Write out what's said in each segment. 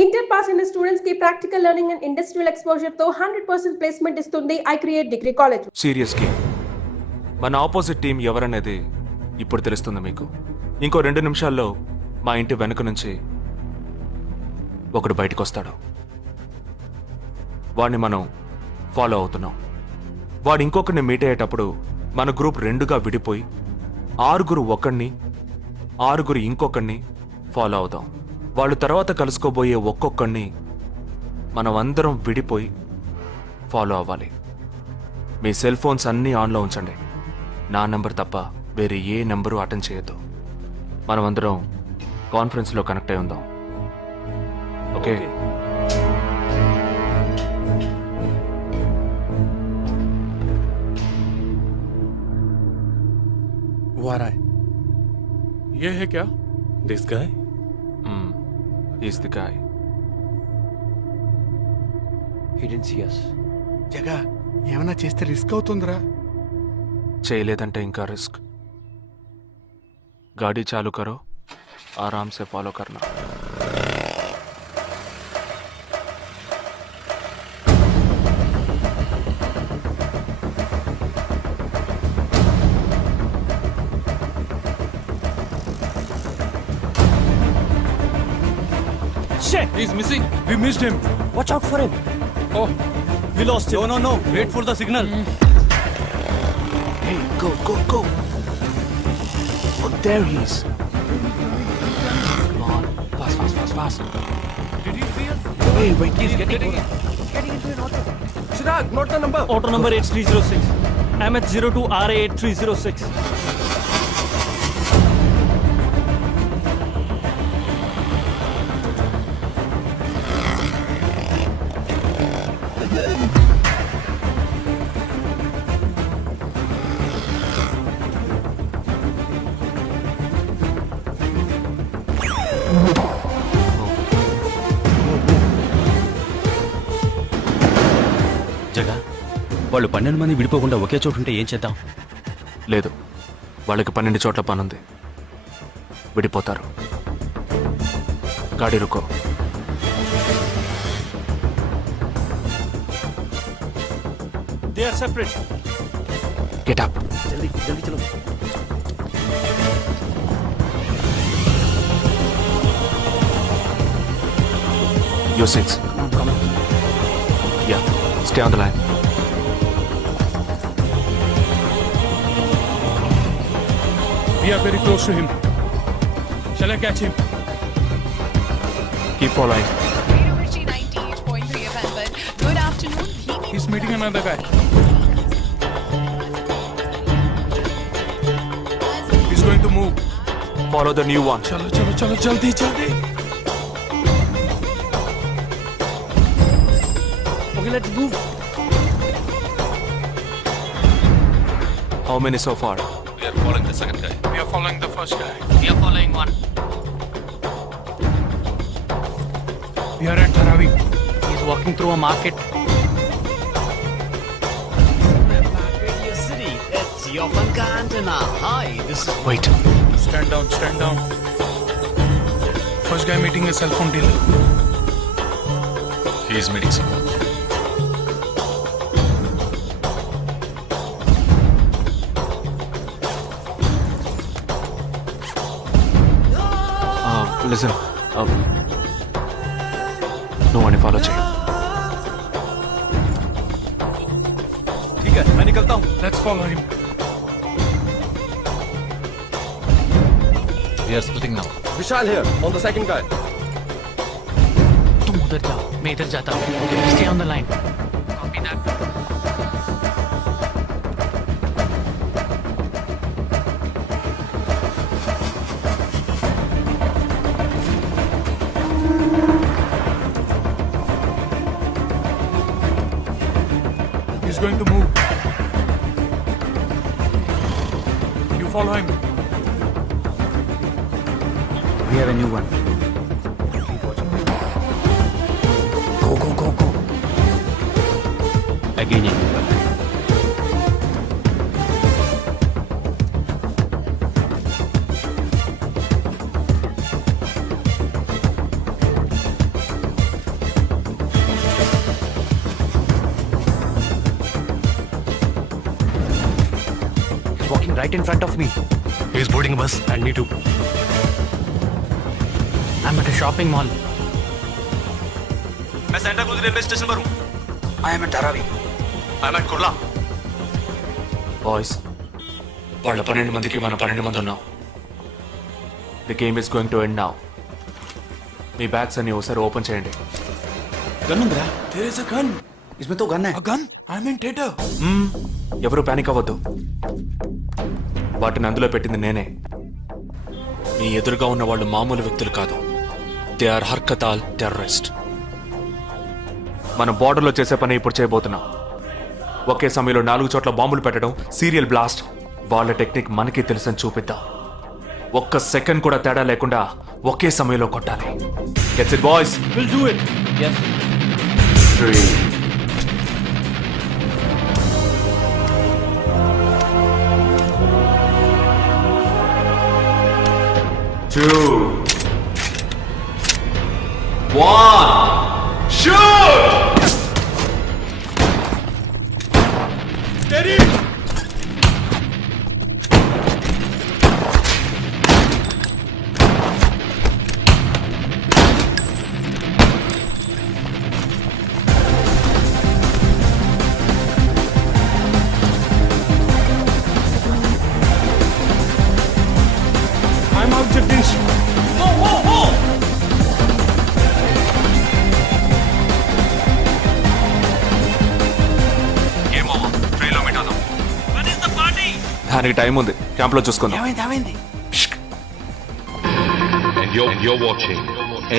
Inter pass అయిన students కి practical learning and industrial exposure తో 100% ప్లేస్మెంట్ ఇస్తుంది I create degree college. Serious కి మన ఆపోజిట్ టీం ఎవరనేది ఇప్పుడు తెలుస్తుంది మీకు. ఇంకో 2 నిమిషాల్లో మా ఇంటి వెనుక నుంచి ఒకడు బయటకు వస్తాడు. వాడిని మనం ఫాలో అవుతున్నాం. వాడు ఇంకొకరిని మీట్ అయ్యేటప్పుడు మన గ్రూప్ 2గా విడిపోయి 6 ఒకడిని 6 ఇంకొకరిని ఫాలో అవుదాం. వాళ్ళు తర్వాత కలుసుకోబోయే ఒక్కొక్కడిని మనం అందరం విడిపోయి ఫాలో అవ్వాలి. మీ సెల్ ఫోన్స్ అన్నీ ఆన్లో ఉంచండి. నా నెంబర్ తప్ప వేరే ఏ నెంబరు అటెండ్ చేయొద్దు. మనం అందరం కాన్ఫరెన్స్లో కనెక్ట్ అయి ఉందాం. ఓకే? वो आ रहा है. ये है क्या? This guy? He's the guy. He didn't see us. జగా ఏమైనా చేస్తే రిస్క్ అవుతుందిరా. చేయలేదంటే ఇంకా రిస్క్. गाड़ी चालू करो, आराम से फॉलो करना. Shit! He's missing. We missed him. Watch out for him. Oh, We lost him. No. Wait for the signal. Hey, go. Oh, there he is. Come on, fast. did he see us? Hey, wait. He's getting into an auto. Chirag, note the number. Auto number 8306. MH02 RA 8306. జగా వాళ్ళు 12 మంది విడిపోకుండా ఒకే చోటు ఉంటే ఏం చేద్దాం? లేదు, వాళ్ళకి 12 చోట్ల పనుంది. విడిపోతారు. గాడి రుకో. They are separate. Get up. జల్దీ చలో. Your six. Come on. Yeah, stay on the line. We are very close to him. Shall I catch him? Keep following. Radio Mirchi 98.3 FM, but good afternoon. He's meeting another guy. He's going to move. Follow the new one. चलो जल्दी. Okay, let's move. How many so far? We are following the second guy. We are following the first guy. We are following one. We are at Dharavi. He's walking through a market. Radio City. It's your Funka Antenna. Hi, this is... Wait. Stand down. First guy meeting a cell phone dealer. He is meeting someone. Listen. No one follow check. ठीक है, मैं निकलता हूँ. Let's follow him. We are splitting now. Vishal here, on the second guy. तुम उधर जाओ, मैं इधर जाता हूँ. Okay, stay on the line. Copy that. He's going to move. You follow him. We have a new one. Go. Again, right in front of me. He's boarding a bus and me too. I'm at a shopping mall. मैं Santa cruise railway station पर हूँ. I am at Dharavi. I'm at Kurla. Boys, వాళ్ళ 12 మందికి మనం 12 మంది ఉన్నాం. The game is going to end now. Me bags అన్ని ఒకసారి ఓపెన్ చేయండి. Gun ఉందిరా? There is a gun. इसमें तो गन है. A gun? I'm in theater. ఎవరు పానిక్ అవ్వద్దు. వాటిని అందులో పెట్టింది నేనే. మీ ఎదురుగా ఉన్న వాళ్ళు మామూలు వ్యక్తులు కాదు. దే ఆర్ హర్కతాల్ టెర్రరిస్ట్. మనం బార్డర్లో చేసే పని ఇప్పుడు చేయబోతున్నాం. ఒకే సమయంలో 4 చోట్ల బాంబులు పెట్టడం, సీరియల్ బ్లాస్ట్. వాళ్ళ టెక్నిక్ మనకి తెలుసని చూపిద్దాం. ఒక్క సెకండ్ కూడా తేడా లేకుండా ఒకే సమయంలో కొట్టాలి. Gets it boys? We'll do it. Yes. 3 2 1 shoot! Steady! I'm out, Jagdish. దానికి టైం ఉంది. క్యాంప్ లో చూసుకుందాం. ఏమైంది? And you're watching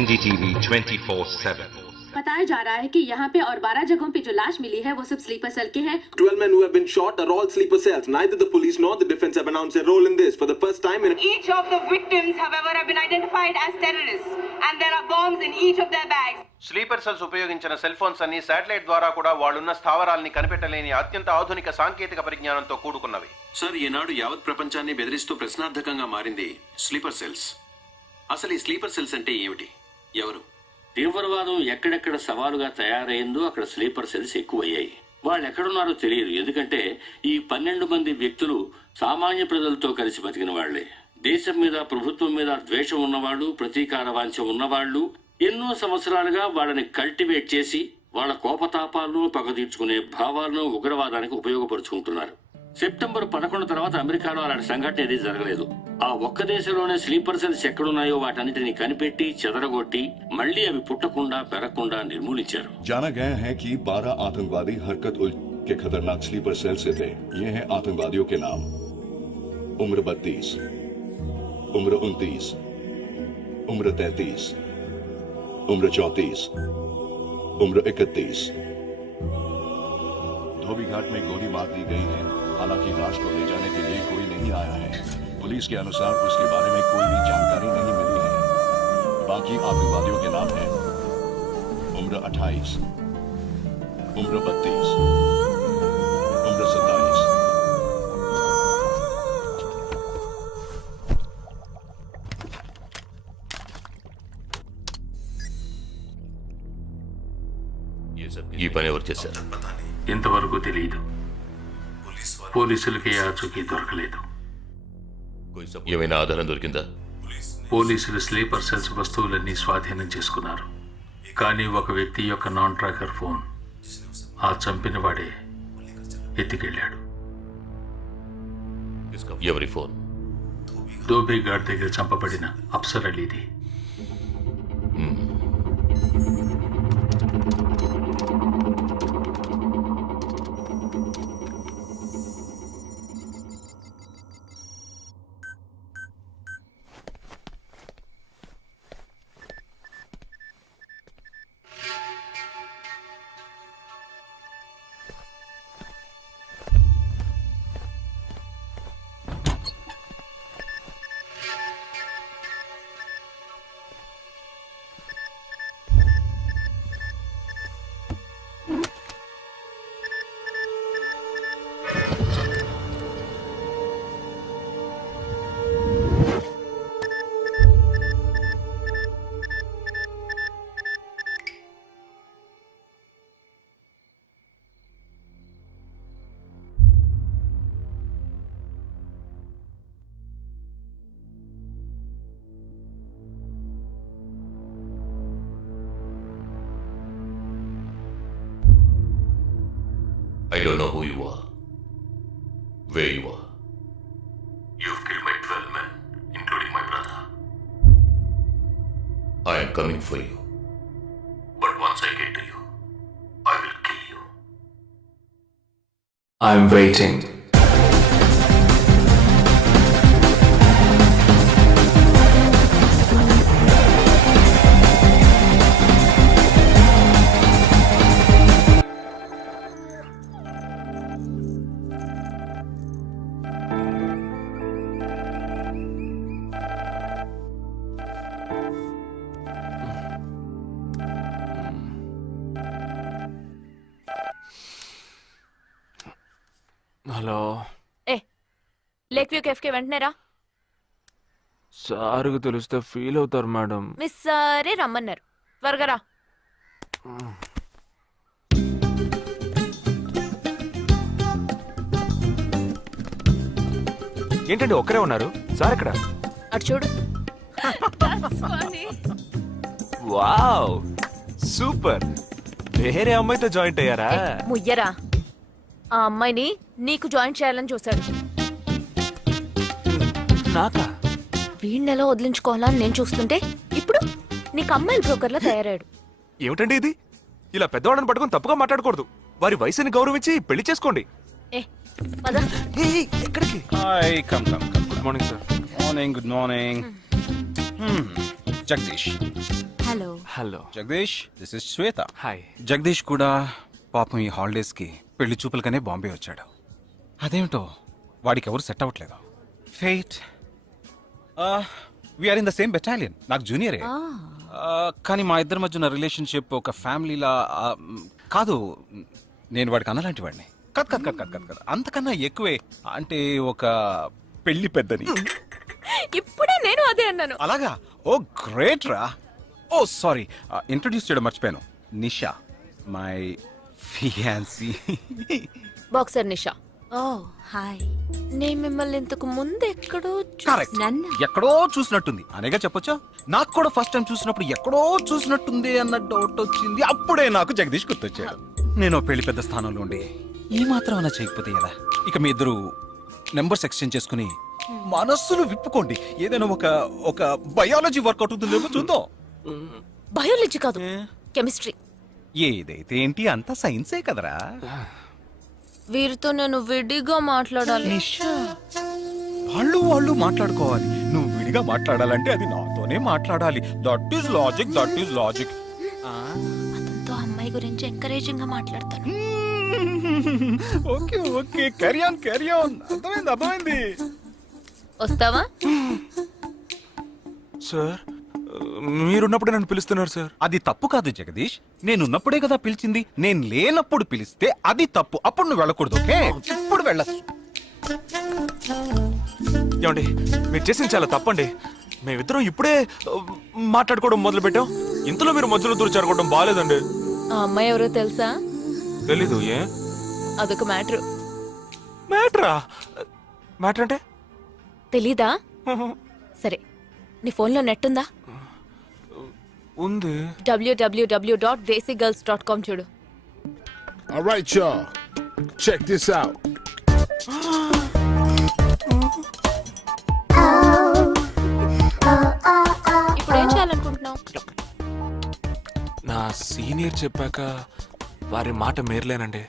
NDTV 24/7. बताया जा रहा है कि यहाँ पे और 12 जगहों पे जो लाश मिली है वो सब स्लीपर सेल के हैं. 12 men who have been shot are all sleeper cells. Neither the police nor the defense have announced their role in this. For the first time in Each of the victims, however, have been identified as terrorists, and there are bombs in each of their bags. Sleeper cells ఉపయోగించిన cell phones అన్ని satellite ద్వారా కూడా వాళ్ళున్న స్థావరాల్ని కనిపెట్టలేని అత్యంత ఆధునిక సాంకేతిక పరిజ్ఞానంతో కూడుకున్నవి. Sir, ఈనాడు యావత్ ప్రపంచాన్ని బెదిరిస్తూ ప్రశ్నార్థకంగా మారింది స్లీపర్ సెల్స్. అసలు ఈ స్లీపర్ సెల్స్ అంటే ఏమిటి? ఎవరు? తీవ్రవాదం ఎక్కడెక్కడ సవాలుగా తయారైందో అక్కడ స్లీపర్ సెల్స్ ఎక్కువయ్యాయి. వాళ్ళు ఎక్కడున్నారో తెలియదు. ఎందుకంటే ఈ 12 మంది వ్యక్తులు సామాన్య ప్రజలతో కలిసి బతికిన వాళ్లే. దేశం మీద, ప్రభుత్వం మీద ద్వేషం ఉన్నవాళ్ళు, ప్రతీకార వాంఛ ఉన్నవాళ్లు ఎన్నో సంవత్సరాలుగా వాళ్ళని కల్టివేట్ చేసి వాళ్ళ కోపతాపాలను, పగ తీర్చుకునే భావాలను ఉగ్రవాదానికి ఉపయోగపరుచుకుంటున్నారు. సెప్టెంబర్ 11 తర్వాత అమెరికాలో అలాంటి సంఘటన ఏదీ జరగలేదు. ఆ ఒక్క దేశంలోనే స్లీపర్ సెల్స్ ఎక్కడున్నాయో వాటన్నిటిని కనిపెట్టి చెదరగొట్టి మళ్లీ అవి పుట్టకుండా పెరగకుండా నిర్మూలించారు. जाना गया है कि 12 आतंकवादी हरकत उल के खतरनाक स्लीपर सेल से थे. ये हैं आतंकवादियों के नाम: उम्र 32, उम्र 29, उम्र 33, उम्र 34, उम्र 31. धोबी घाट में गोली मार दी गई है. हालांकि लाश को ले जाने के लिए कोई नहीं आया है. पुलिस के अनुसार उसके बारे में कोई भी जानकारी नहीं मिली है. बाकी आतंकवादियों के नाम हैं: उम्र 28, उम्र 32, उम्र 27. ఈ పని ఎవరు చేశారు? ఇంతవరకు తెలియదు. పోలీసులకి ఆచూకీ దొరకలేదు. ఏమైనా ఆధారం దొరికిందా? పోలీసులు స్లీపర్ సెల్స్ వస్తువులన్నీ స్వాధీనం చేసుకున్నారు. కానీ ఒక వ్యక్తి యొక్క నాన్ ట్రాకర్ ఫోన్ ఆ చంపిన వాడే ఎత్తికెళ్ళాడు. ఎవరి ఫోన్? ధోబీ ఘాట్ దగ్గర చంపబడిన Afsar అలీది. I don't know who you are, where you are. You've killed my 12 men, including my brother. I am coming for you. But once I get to you, I will kill you. I'm waiting. Hello lake view కెఫ్కి వెంటనే రా. సార్కి తెలిస్తే feel అవుతారు madam. Miss సరే రమ్మన్నారు, త్వరగా రా. ఏంటండి ఒక్కరే ఉన్నారు? సార్ ఎక్కడ? అటు చూడు. Wow super. వేరే అమ్మాయితో జాయింట్ అయ్యారా? ముయ్యరా, ఆ అమ్మాయిని నీకు జాయిన్ చేయాలని చూశాడు. నాకా? వీణ్ణెలా వదిలించుకోవాలని నేను చూస్తుంటే ఇప్పుడు నీకు అమ్మాయిల బ్రోకర్లా తయారాడు. ఏమిటండి ఇది? ఇలా పెద్దవాళ్ళని పట్టుకొని తప్పుగా మాట్లాడకూడదు. వారి వయసుని గౌరవించి పెళ్లి చేసుకోండి. పద. ఎక్కడికి? Hi, come. Good morning sir. Good morning. Jagadish. Hello. Hello Jagadish, this is Shweta. Hi. Jagadish కూడా పాపం ఈ హాలిడేస్కి పెళ్లి చూపులకనే బాంబే వచ్చాడు. అదేమిటో వాడికి ఎవరు సెట్ అవ్వట్లేదు. Fate. We are in the same battalion. నాకు జూనియరే. కానీ మా ఇద్దరి మధ్య ఉన్న రిలేషన్షిప్ ఒక ఫ్యామిలీలా కాదు. నేను వాడికి అన్నలాంటి వాడిని కాదు. అంతకన్నా ఎక్కువే. అంటే ఒక పెళ్లి పెద్దని. ఇప్పుడే నేను అదే అన్నాను. అలాగా? ఓ గ్రేట్ రా. ఓ సారీ, ఇంట్రొడ్యూస్ చేయడం మర్చిపోయాను. Nisha, my fiancee. Boxer Nisha. Oh hi. నేను మిమ్మల్ని ఇంతకు ముందు ఎక్కడో కరెక్ట్. ఎక్కడో చూసినట్టుంది అనేగా చెప్పొచ్చా? నాకు కూడా ఫస్ట్ టైం చూసినప్పుడు ఎక్కడో చూసినట్టుంది అన్న డౌట్ వచ్చింది. అప్పుడే నాకు జగదీష్ గుర్తొచ్చాడు. నేను పెళ్లి పెద్ద స్థానంలో ఉండి ఈ మాత్రం అలా చేయకపోతే కదా. ఇక మీ ఇద్దరు నెంబర్స్ ఎక్స్చేంజ్ చేసుకుని మనస్సులు విప్పుకోండి. ఏదైనా ఒక బయాలజీ వర్కౌట్ అవుతుందేమో చూద్దాం. బయాలజీ కాదు, కెమిస్ట్రీ. ఏదైతే ఏంటి, అంతా సైన్సే కదరా. వీరితో నేను విడిగా మాట్లాడాలి. వాళ్ళు మాట్లాడుకోవాలి. నువ్వు విడిగా మాట్లాడాలంటే అది నాతోనే మాట్లాడాలి. That is logic. అతనితో అమ్మాయి గురించి ఎంకరేజింగ్ గా మాట్లాడతాను. Okay carry on. అర్థమైంది. వస్తావా? సార్ మీరున్నప్పుడే నన్ను పిలుస్తున్నారు సార్. అది తప్పు కాదు జగదీష్. నేనున్నప్పుడే కదా పిలిచింది. నేను లేనప్పుడు పిలిస్తే అది తప్పు. అప్పుడు నువ్వు వెళ్ళకూడదు. ఓకే, ఇప్పుడు వెళ్ళచ్చు. ఏమండి, మీరు చేసింది చాలా తప్పండి. మేమిద్దరం ఇప్పుడే మాట్లాడుకోవడం మొదలు పెట్టాం. ఇంతలో మీరు మధ్యలో దూరం బాగాలేదండి. ఆ అమ్మాయి ఎవరో తెలుసా? తెలీదు. ఏ? అదొక మ్యాటర్. మ్యాటర్ అంటే? తెలీదా? సరే, నీ ఫోన్లో నెట్ ఉందా? ఉంది. www.desicgirls.com చూడు. All right, y'all. Check this out. ఇప్పుడు ఏం చేయాలనుకుంటున్నావు? నా సీనియర్ చెప్పాక వారి మాట మేరలేనండి.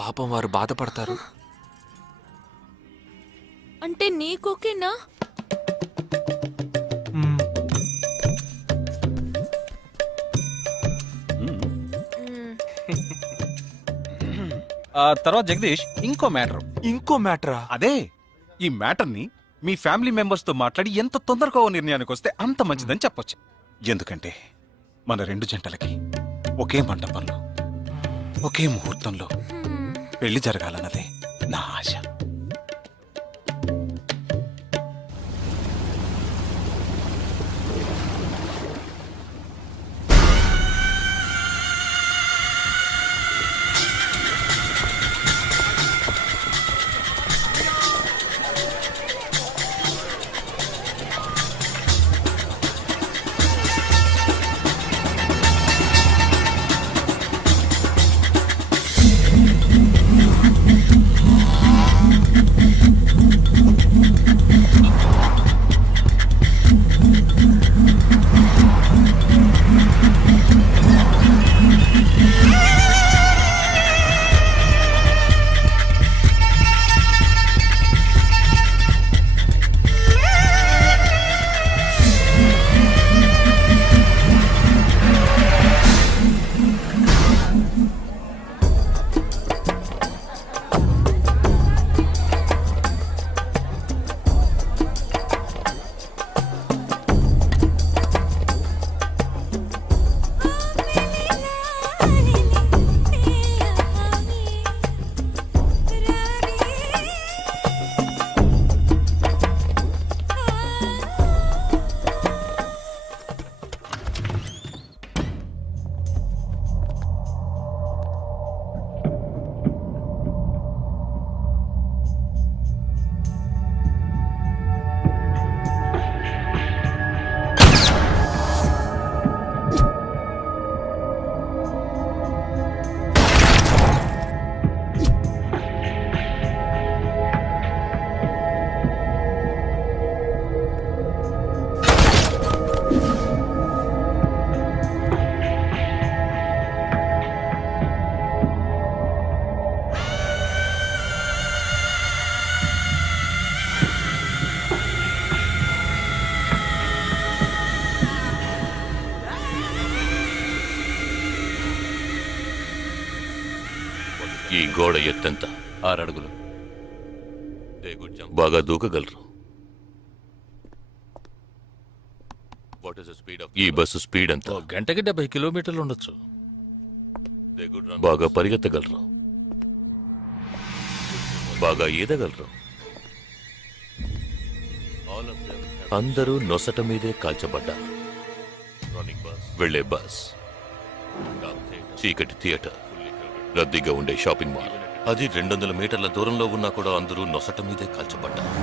పాపం వారు బాధపడతారు. అంటే నీకోకేనా? తర్వాత జగదీష్, ఇంకో మ్యాటర్. అదే, ఈ మ్యాటర్ ని మీ ఫ్యామిలీ మెంబర్స్ తో మాట్లాడి ఎంత తొందరగా ఓ నిర్ణయానికి వస్తే అంత మంచిదని చెప్పొచ్చు. ఎందుకంటే మన రెండు జంటలకి ఒకే మండపంలో ఒకే ముహూర్తంలో పెళ్లి జరగాలన్నదే నా ఆశ. ఈ గోడ ఎత్తెంత? 6 అడుగులు. బాగా దూకగలరు. ఈ బస్సు స్పీడ్ ఎంత? గంటకి 70 కిలోమీటర్లు ఉండొచ్చు. బాగా పరిగెత్తగలరు. బాగా ఈదగలరు. అందరూ నొసట మీదే కాల్చబడ్డారు. వెళ్లే బస్, చీకటి థియేటర్, రద్దీగా ఉండే షాపింగ్ మాల్, అది 200 మీటర్ల దూరంలో ఉన్నా కూడా అందరూ నొసట మీదే కాల్చబడ్డారు.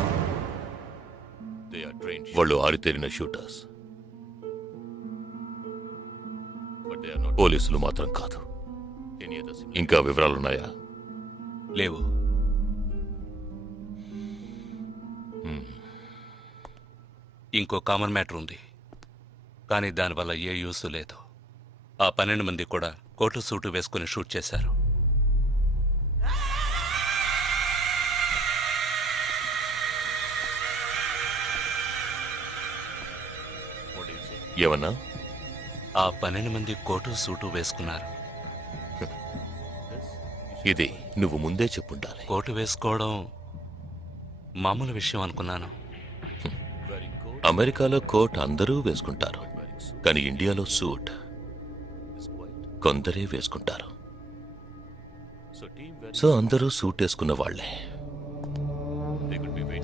వాళ్ళు ఆరితేరిన షూటర్స్. పోలీసులు మాత్రం కాదు. ఇంకా వివరాలున్నాయా? లేవు. ఇంకో కామన్ మ్యాటర్ ఉంది, కానీ దానివల్ల ఏ యూస్ లేదు. ఆ 12 మంది కూడా కోటు సూటు వేసుకుని షూట్ చేశారు. ఏమన్నా? ఆ 12 మంది కోటు సూటు వేసుకున్నారు. ఇది నువ్వు ముందే చెప్పుండాలి. కోటు వేసుకోవడం మామూలు విషయం అనుకున్నాను. అమెరికాలో కోట్ అందరూ వేసుకుంటారు, కానీ ఇండియాలో సూట్ కొందరే వేసుకుంటారు. సో అందరూ సూట్ వేసుకున్న వాళ్లే.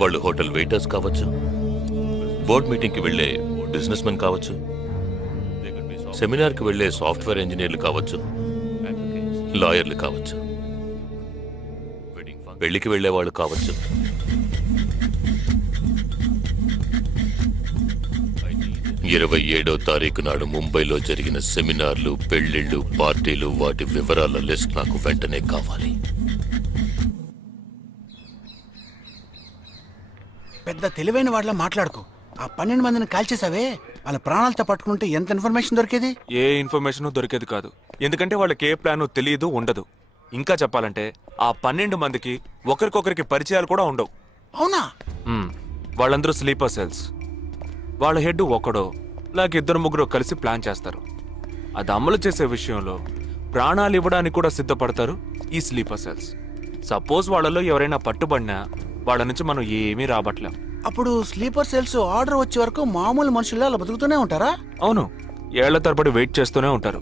వాళ్ళు హోటల్ వెయిటర్స్ కావచ్చు, బోర్డ్ మీటింగ్కి వెళ్లే బిజినెస్ మెన్ కావచ్చు, సెమినార్కి వెళ్లే సాఫ్ట్వేర్ ఇంజనీర్లు కావచ్చు, లాయర్లు కావచ్చు, పెళ్లికి వెళ్లే వాళ్ళు కావచ్చు. 27వ తారీఖు నాడు ముంబైలో జరిగిన సెమినార్లు, పెళ్లిళ్లు, పార్టీలు, వాటి వివరాల లిస్ట్ నాకు వెంటనే కావాలి. పెద్ద తెలివైన వాళ్ళ మాట్లాడుకో. ఆ 12 మందిని కాల్చేసావే, వాళ్ళ ప్రాణాలతో పట్టుకుంటే ఎంత ఇన్ఫర్మేషన్ దొరికేది? ఏ ఇన్ఫర్మేషన్ దొరికేది కాదు, ఎందుకంటే వాళ్ళకి ఏ ప్లాన్ తెలియదు, ఉండదు. ఇంకా చెప్పాలంటే ఆ 12 మందికి ఒకరికొకరికి పరిచయాలు కూడా ఉండవు. అవునా? వాళ్ళందరూ స్లీపర్ సెల్స్. వాళ్ళ హెడ్ ఒకడో లేక 2-3 కలిసి ప్లాన్ చేస్తారు. అది అమలు చేసే విషయంలో ప్రాణాలు ఇవ్వడానికి కూడా సిద్ధపడతారు ఈ స్లీపర్ సెల్స్. సపోజ్ వాళ్ళలో ఎవరైనా పట్టుబడినా వాళ్ళ నుంచి మనం ఏమీ రాబట్టలేం. అప్పుడు స్లీపర్ సెల్స్ ఆర్డర్ వచ్చే వరకు మామూలు మనుషుల్లో అలా బతుకుతూనే ఉంటారా? అవును, ఏళ్ల తరబడి వెయిట్ చేస్తూనే ఉంటారు.